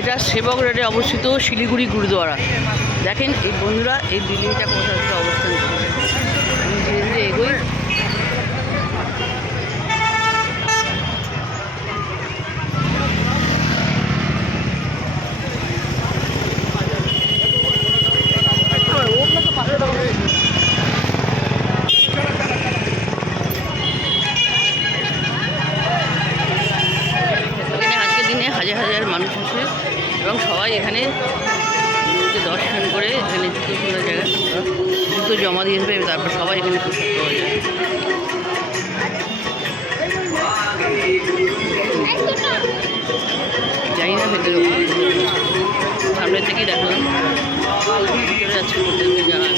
এটা সেবক রোডে অবস্থিত শিলিগুড়ি গুরুদুয়ারা। দেখেন এই বন্ধুরা এই বিল্ডিংটা কোথাও একটা অবস্থান করছে। আমি ধীরে ধীরে এগোই। এখানে আজকের দিনে হাজার হাজার মানুষ আসে এবং সবাই এখানে দর্শন করে এখানে জুতো খোলার জায়গা জুতো জমা দিয়ে দেবে, তারপর সবাই এখানে প্রসাদ পাওয়া যায়। জানি না ভেতরে সামনের থেকেই দেখলাম, ভিতরে আছে হোটেল জানা।